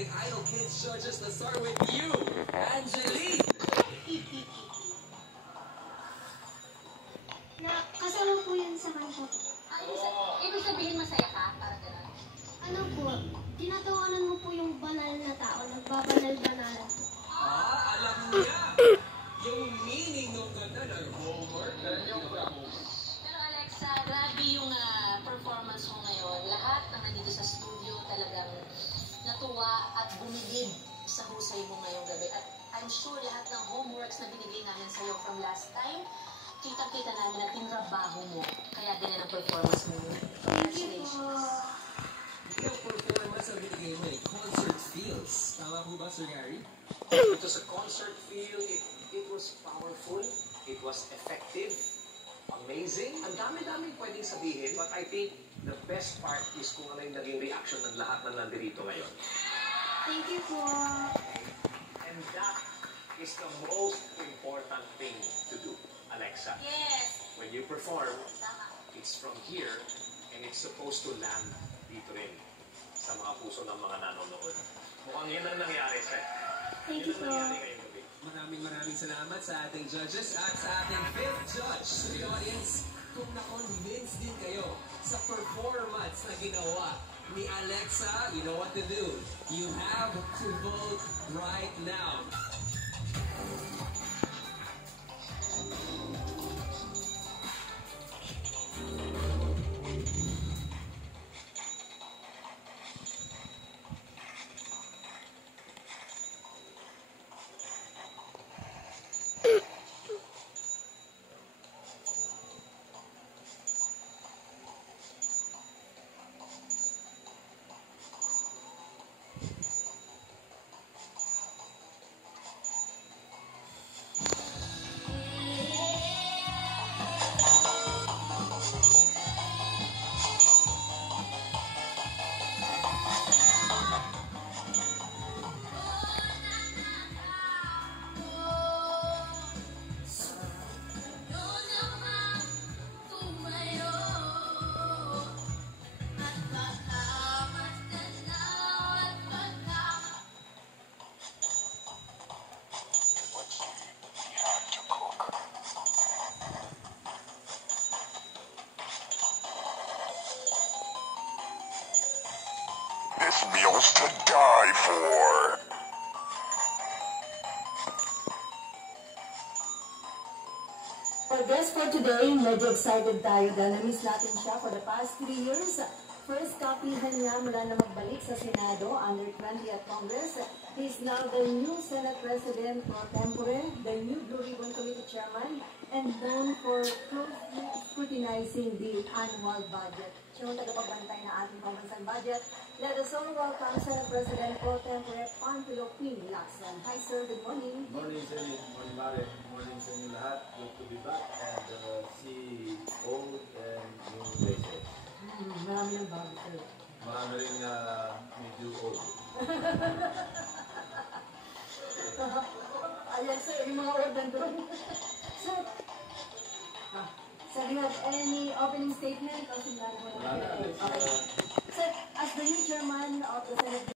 ating Idol Kids judges. Let's start with you, Angelique. Kasama po yan sa kanta. Ibig sabihin masaya ka? Parang gano'n. Ano po, tinatawanan mo po yung banal na tao, nagbabanal-banalan po. Alam niya yung meaning ng kanta ng homework. Pero Alexa, grabe yung performance mo ngayon. Lahat ng nandito sa studio talagang natuwa at bumilib sa husay mo ngayong gabi. At I'm sure lahat ng homeworks na binigay namin sa'yo from last time, kita-kita namin na tinrabaho mo. Kaya ganyan ang performance mo. Congratulations. Yung performance ang binigay mo concert feels. Tama po ba, Sir Gary? It was a concert feel. It was powerful. It was effective. Amazing. Ang dami-dami pwedeng sabihin. But I think the best part is kung ano yung naging reaction ng lahat na nandito ngayon. Thank you po. And that is the most important thing to do, Alexa. Yes. When you perform, Tama. it's from here and it's supposed to land dito rin sa mga puso ng mga nanonood. Mukhang yan ang nangyari, Seth. Thank you Yan ang po. nangyari ngayong gabi. Maraming salamat sa ating judges at sa ating fifth judge. To the audience, kung na-convince din kayo sa performance na ginawa ni Alexa, you know what to do. You have to vote right now. This meal's to die for. Our guest for today, medyo excited tayo dahil na-miss natin siya for the past 3 years. First kapihan niya mula na magbalik sa Senado under 20 at Congress. He's now the new Senate President pro tempore, the new Blue Ribbon Committee Chairman, and known for closely scrutinizing the annual budget. Siya ang tagapagbantay na ating pambansang budget. Let us all welcome Senate President pro tempore Panfilo P. Lacson. Hi sir, good morning. Good morning, Senate. Good morning, Mare. Good morning sa inyo lahat. Good to be back and see old and new faces. Marami ng bago sir. Marami rin medyo old. Ayan sir, yung mga organ doon. Sir, do you have any opening statement? Wala na. Okay. Sir, as the new chairman of the Senate